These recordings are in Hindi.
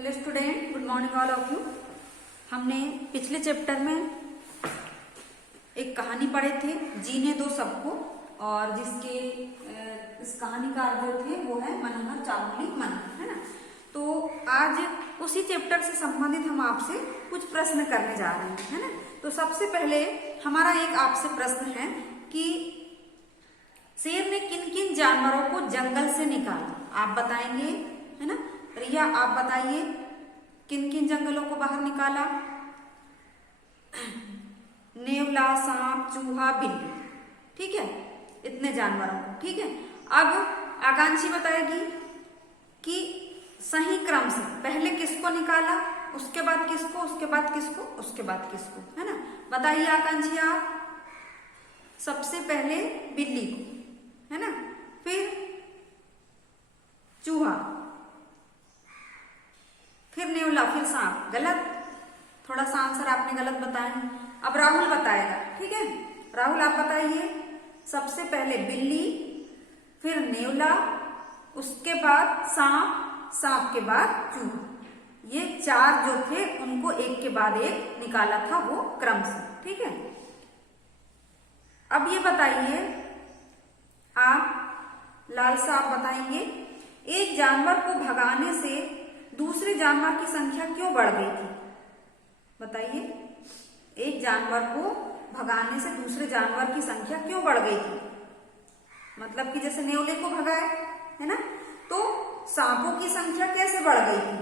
Hello student, good morning all of you. हमने पिछले चैप्टर में एक कहानी पढ़े थे, जीने दो सबको, और जिसके इस कहानीकार जो थे वो है मनोहर चावली मनन, है ना। तो आज उसी चैप्टर से संबंधित हम आपसे कुछ प्रश्न करने जा रहे हैं, है ना। तो सबसे पहले हमारा एक आपसे प्रश्न है कि शेर ने किन किन जानवरों को जंगल से निकाला, आप बताएंगे, है ना। रिया आप बताइए किन किन जंगलों को बाहर निकाला। नेवला, सांप, चूहा, बिल्ली, ठीक है, इतने जानवरों को, ठीक है। अब आकांक्षी बताएगी कि सही क्रम से पहले किसको निकाला, उसके बाद किसको, उसके बाद किसको, उसके बाद किसको, है ना। बताइए आकांक्षी आप। सबसे पहले बिल्ली को, है ना, फिर चूहा, फिर नेवला, फिर सांप। गलत, थोड़ा सा आंसर आपने गलत बताया। अब राहुल बताएगा, ठीक है। राहुल आप बताइए। सबसे पहले बिल्ली, फिर नेवला, उसके बाद सांप, सांप के बाद चूहा। ये चार जो थे उनको एक के बाद एक निकाला था वो क्रम से, ठीक है। अब ये बताइए आप, लाल साहब बताएंगे, एक जानवर को भगाने से दूसरे जानवर की संख्या क्यों बढ़ गई थी, बताइए। एक जानवर को भगाने से दूसरे जानवर की संख्या क्यों बढ़ गई थी। मतलब कि जैसे नेवले को भगाए, है ना, तो सांपों की संख्या कैसे बढ़ गई थी,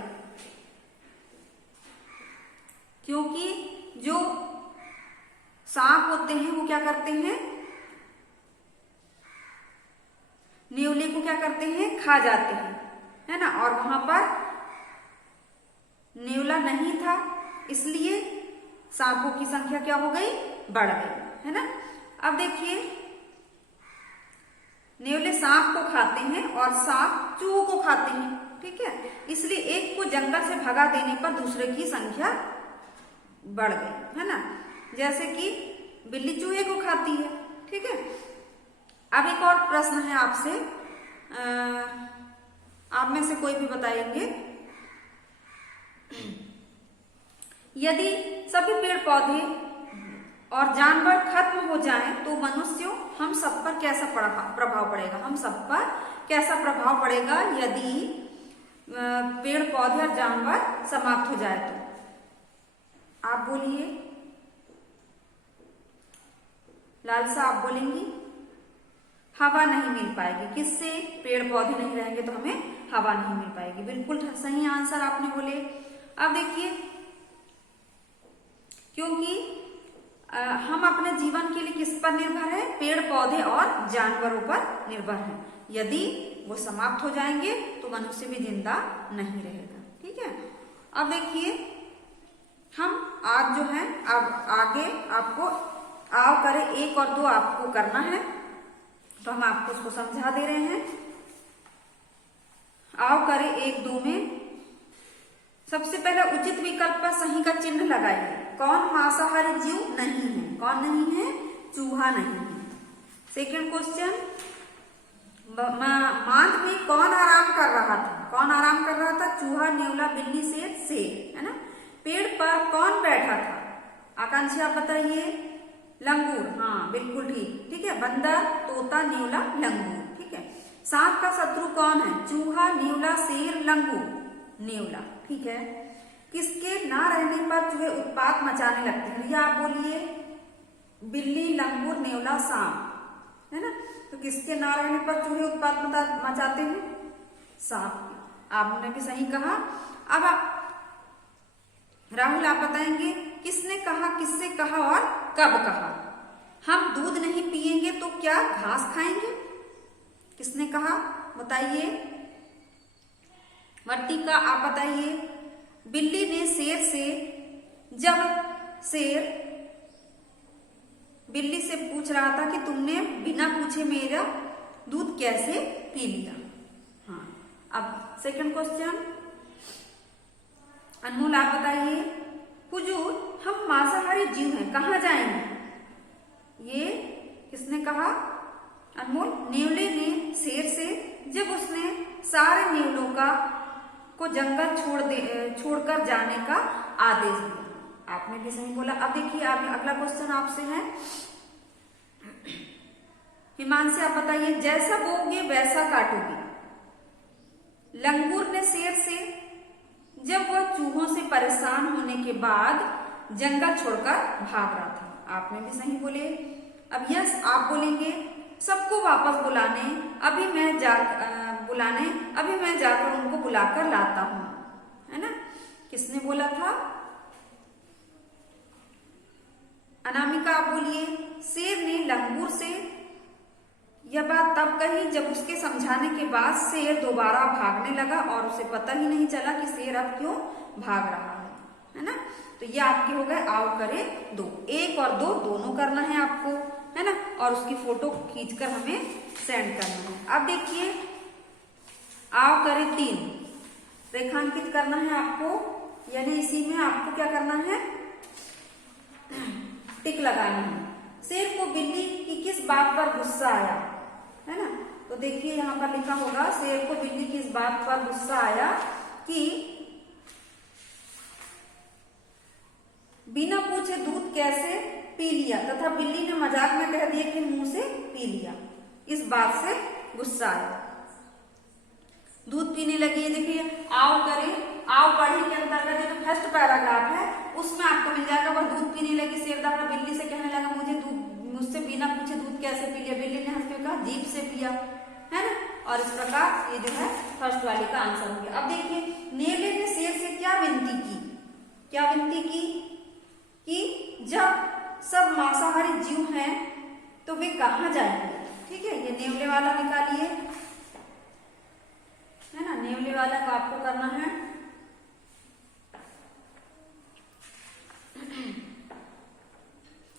क्योंकि जो सांप होते हैं वो क्या करते हैं, नेवले को क्या करते हैं, खा जाते हैं, है ना। और वहां पर नेवला नहीं था, इसलिए सांपों की संख्या क्या हो गई, बढ़ गई, है ना। अब देखिए, नेवले सांप को खाते हैं और सांप चूहों को खाते हैं, ठीक है। इसलिए एक को जंगल से भगा देने पर दूसरे की संख्या बढ़ गई, है ना। जैसे कि बिल्ली चूहे को खाती है, ठीक है। अब एक और प्रश्न है आपसे, आप में से कोई भी बताएंगे। यदि सभी पेड़ पौधे और जानवर खत्म हो जाएं तो मनुष्यों हम सब पर कैसा प्रभाव पड़ेगा, हम सब पर कैसा प्रभाव पड़ेगा यदि पेड़ पौधे और जानवर समाप्त हो जाए तो। आप बोलिए। लालसा आप बोलेंगी। हवा नहीं मिल पाएगी, किससे, पेड़ पौधे नहीं रहेंगे तो हमें हवा नहीं मिल पाएगी। बिल्कुल सही आंसर आपने बोले। अब देखिए, क्योंकि हम अपने जीवन के लिए किस पर निर्भर है, पेड़ पौधे और जानवरों पर निर्भर है। यदि वो समाप्त हो जाएंगे तो मनुष्य भी जिंदा नहीं रहेगा, ठीक है। अब देखिए, हम आज जो है, अब आगे आपको आओ करे 1 और 2 आपको करना है, तो हम आपको उसको समझा दे रहे हैं। आओ करे 1, 2 में सबसे पहले उचित विकल्प पर सही का चिन्ह लगाइए। कौन मांसाहारी जीव नहीं है, कौन नहीं है, चूहा नहीं है। सेकंड क्वेश्चन, मांद में कौन आराम कर रहा था, कौन आराम कर रहा था, चूहा, नेवला, बिल्ली, शेर, है ना। पेड़ पर कौन बैठा था, आकांक्षी आप बताइए। लंगूर, हाँ बिल्कुल ठीक, ठीक है। बंदर, तोता, नेवला, लंगूर, ठीक है। सांप का शत्रु कौन है, चूहा, नेवला, शेर, लंगूर, नेवला, ठीक है। किसके ना रहने पर चूहे उत्पात मचाने लगते हैं, या आप बोलिए। बिल्ली, लंगूर, नेवला, सांप, है ना। तो किसके ना रहने पर चूहे उत्पात मचाते हैं, सांप। आपने भी सही कहा। अब राहुल आप बताएंगे, किसने कहा, किससे कहा और कब कहा। हम दूध नहीं पिएंगे तो क्या घास खाएंगे, किसने कहा, बताइए। वर्तिका आप बताइए। बिल्ली ने शेर से, जब शेर बिल्ली से पूछ रहा था कि तुमने बिना पूछे मेरा दूध कैसे पी लिया। हाँ, अब सेकंड क्वेश्चन, अनमोल आप बताइए। हुजूर, हम मांसाहारी जीव हैं, कहाँ जाएंगे, ये किसने कहा, अनमोल। नेवले ने शेर से, जब उसने सारे नेवलों का को जंगल छोड़कर जाने का आदेश दिया। आपने भी सही बोला। अब देखिए अगला क्वेश्चन आपसे है, हिमांशी आप बताइए, जैसा बोओगे वैसा काटोगे। लंगूर ने शेर से जब वह चूहों से परेशान होने के बाद जंगल छोड़कर भाग रहा था। आपने भी सही बोले। अब यस आप बोलेंगे, सबको वापस बुलाने अभी मैं जाकर उनको बुलाकर लाता हूं, है ना। किसने बोला था? अनामिका आप बोलिए। शेर ने लंगूर से यह बात तब कही जब उसके समझाने के बाद शेर दोबारा भागने लगा और उसे पता ही नहीं चला कि शेर अब क्यों भाग रहा है ना। तो ये आपके हो गए आओ करे 2। 1 और 2 दोनों करना है आपको, है ना, और उसकी फोटो खींचकर हमें सेंड करना है। अब देखिए आओ करे 3 रेखांकित करना है आपको, यानी इसी में आपको क्या करना है, टिक लगानी है। शेर को बिल्ली की किस बात पर गुस्सा आया, है ना। तो देखिए यहाँ पर लिखा होगा, शेर को बिल्ली की इस बात पर गुस्सा आया कि बिना पूछे दूध कैसे पी लिया, तथा बिल्ली ने मजाक में कह दिया कि मुंह से पी लिया। इस बात से गुस्सा आया, दूध पीने लगी है। देखिए आओ पढ़ी के अंतर्गत जो फर्स्ट पैराग्राफ है उसमें आपको मिल जाएगा, वह दूध पीने लगी। शेर दहाड़ा बिल्ली से कहने लगा मुझसे बिना पूछे दूध कैसे पी लिया। बिल्ली ने हंस के कहा जीभ से पिया, है ना। और इस प्रकार ये जो है फर्स्ट वाले का आंसर हो गया। अब देखिए नेवले ने शेर से क्या विनती की कि जब सब मांसाहारी जीव हैं तो वे कहाँ जाएंगे। ठीक है, ये नेवले वाला निकालिए, है ना। नेवले वाला को आपको करना है।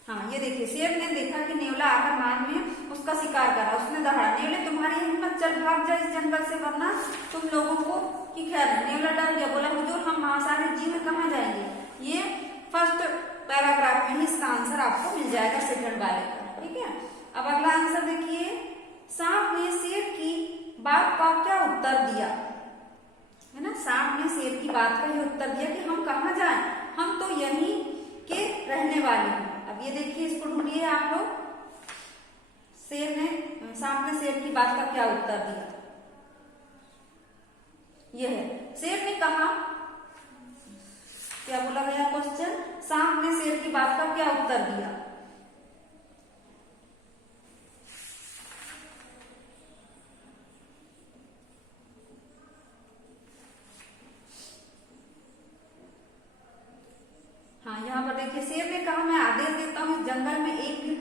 हाँ ये देखिए, शेर ने देखा कि नेवला आकर मान में उसका शिकार करा। उसने दहाड़ा, नेवले तुम्हारी हिम्मत, चल भाग जा इस जंगल से, वरना तुम लोगों को की खैर है। नेवला डर गया, बोला हुजूर हम मांसाहारी जीव में कहाँ जाएंगे। ये फर्स्ट पैराग्राफ में ही इसका आंसर आपको मिल जाएगा, सेकंड वाले का। ठीक है, अब अगला आंसर देखिए, सांप ने शेर की बात का क्या उत्तर दिया, है ना। सांप ने शेर की बात का ये उत्तर दिया कि हम कहाँ जाएं, हम तो यहीं के रहने वाले हैं। अब ये देखिए, इसको ढूंढिए आप लोग, सांप ने शेर की बात का क्या उत्तर दिया। यह है, शेर ने कहा, क्या बोला गया क्वेश्चन, सांप ने शेर की बात का क्या उत्तर दिया। हाँ यहाँ पर देखिए, शेर ने कहा मैं आदेश देता हूँ जंगल में एक भी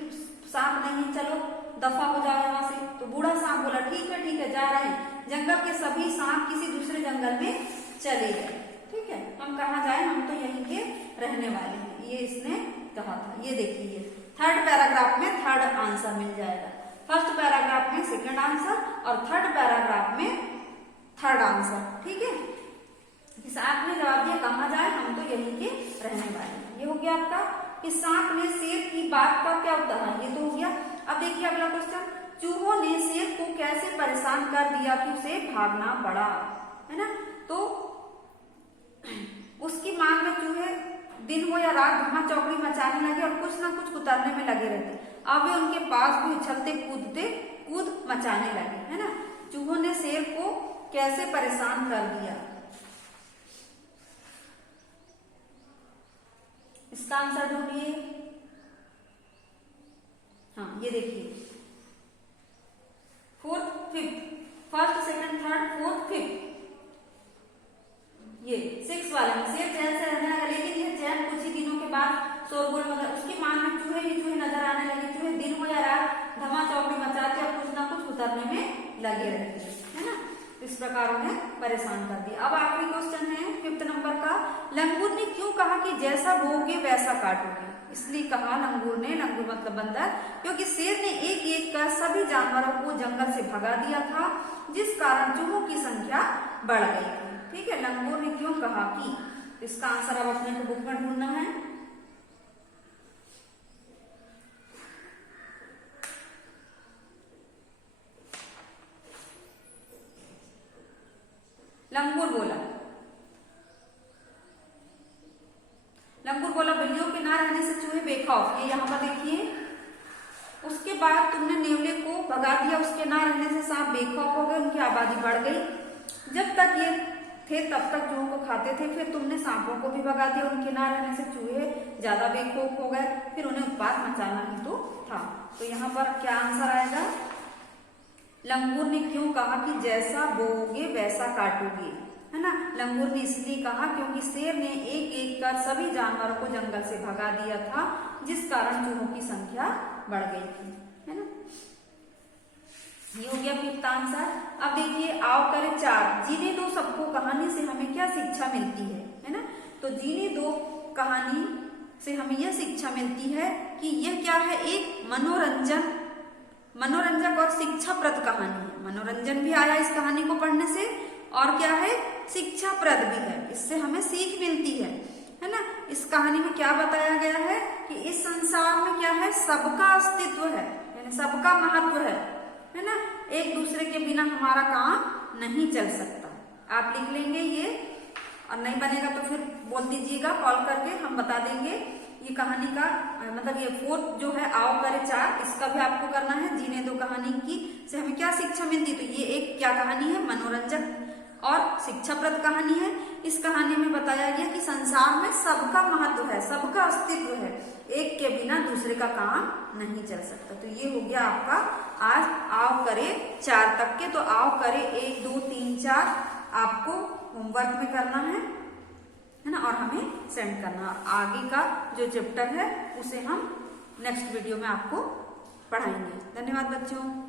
सांप नहीं, चलो दफा हो जाओ यहाँ से। तो बूढ़ा सांप बोला ठीक है जा रहे हैं। जंगल के सभी सांप किसी दूसरे जंगल में चले गए। ठीक है, हम कहाँ जाए, हम तो यहीं के रहने वाले हैं, ये इसने कहा था। ये देखिए थर्ड पैराग्राफ में थर्ड आंसर मिल जाएगा, फर्स्ट पैराग्राफ में सेकंड आंसर और थर्ड पैराग्राफ में थर्ड आंसर। ठीक है, आपने जवाब दिया कहाँ जाए, हम तो यहीं के रहने वाले हैं। ये हो गया आपका कि सांप ने शेर की बात का क्या उत्तर है, ये तो हो गया। अब देखिए अगला क्वेश्चन, चूहों ने शेर को कैसे परेशान कर दिया कि उसे भागना पड़ा, है ना। तो उसकी मांग में चूहे दिन हो या रात धमा चौकड़ी मचाने लगे और कुछ ना कुछ कुतरने में लगे रहते। अब वे उनके पास भी उछलते कूद मचाने लगे, है ना। चूहों ने शेर को कैसे परेशान कर दिया, इसका आंसर ढूंढिए। हाँ ये देखिए, fourth fifth, first second third fourth fifth, ये 6 वाले में शेर चैन से रहने लगा, लेकिन यह चैन कुछ ही दिनों के बाद शोरगुल मतलब उसकी मान में चूहे ही चूहे नजर आने लगे। चूहे दिन हो या रात धमा चौकड़ी मचाते और कुछ ना कुछ उतरने में लगे रहते, है ना। इस प्रकार उन्हें परेशान कर दिया। अब आखिरी क्वेश्चन है 5th नंबर का, लंगूर ने क्यों कहा कि जैसा बोओगे वैसा काटोगे। इसलिए कहा लंगूर मतलब बंदर, क्योंकि शेर ने एक एक कर सभी जानवरों को जंगल से भगा दिया था, जिस कारण चूहों की संख्या बढ़ गई थी। ठीक है, लंगूर ने क्यों कहा कि, इसका आंसर अब अपने को बुक में ढूंढना है। लंगूर बोला चूहे बेखौफ, ये यहाँ पर देखिए। उसके बाद तुमने नेवले को भगा दिया, उसके ना रहने से सांप बेखौफ हो गए, उनकी आबादी बढ़ गई। जब तक ये थे तब तक चूहों को खाते थे, फिर तुमने सांपों को भी भगा दिया, उनके ना रहने से चूहे ज्यादा बेखौफ हो गए, फिर उन्हें उत्पात मचाना ही तो था। तो यहाँ पर क्या आंसर आएगा? लंगूर ने क्यों कहा कि जैसा बोओगे वैसा काटोगे, है ना। लंगूर ने इसलिए कहा क्योंकि शेर ने एक एक कर सभी जानवरों को जंगल से भगा दिया था, जिस कारण चूहों की संख्या बढ़ गई थी, है ना। ये हो गया फिफ्थ आंसर। अब देखिए आओ करें 4, जीने दो सबको कहानी से हमें क्या शिक्षा मिलती है ना। तो जीने दो कहानी से हमें यह शिक्षा मिलती है कि यह क्या है, एक मनोरंजक और शिक्षाप्रद कहानी है। मनोरंजन भी आया इस कहानी को पढ़ने से, और क्या है, शिक्षाप्रद भी है, इससे हमें सीख मिलती है ना। इस कहानी में क्या बताया गया है कि इस संसार में क्या है, सबका अस्तित्व है, यानी सबका महत्व है ना। एक दूसरे के बिना हमारा काम नहीं चल सकता। आप लिख लेंगे ये, और नहीं बनेगा तो फिर बोल दीजिएगा कॉल करके, हम बता देंगे। ये कहानी का मतलब ये फोर्थ जो है आओ करे 4, इसका भी आपको करना है। जीने दो कहानी की से हमें क्या शिक्षा मिलती, तो ये एक क्या कहानी है, मनोरंजक और शिक्षाप्रद कहानी है। इस कहानी में बताया गया कि संसार में सबका महत्व है, सबका अस्तित्व है, एक के बिना दूसरे का काम नहीं चल सकता। तो ये हो गया आपका आज आओ करे 4 तक के। तो आओ करे 1 2 3 4 आपको होमवर्क में करना है ना, और हमें सेंड करना। आगे का जो चैप्टर है उसे हम नेक्स्ट वीडियो में आपको पढ़ाएंगे। धन्यवाद बच्चों।